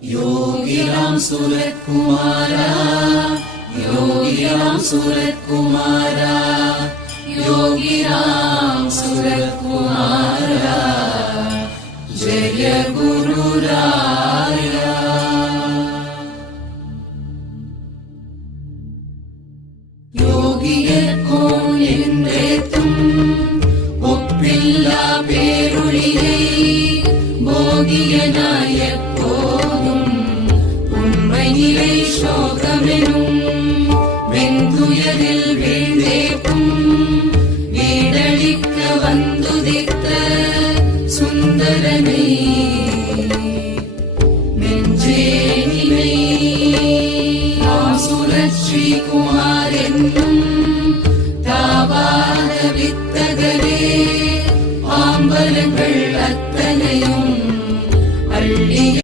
योगिराम सुरत्कुमारा, योगिराम सुरत्कुमारा, योगिराम सुरत्कुमारा, जय गुरुराया। யோகியர்கோன் என்றேத்தும் ஒப்பில்லா பேருளியை போகியனாய் எப்போதும் உண்மை நிலை சோகமெனும் வெந்துயரில் வீழ்ந்தேக்கும் வீடளிக்க வந்துதித்த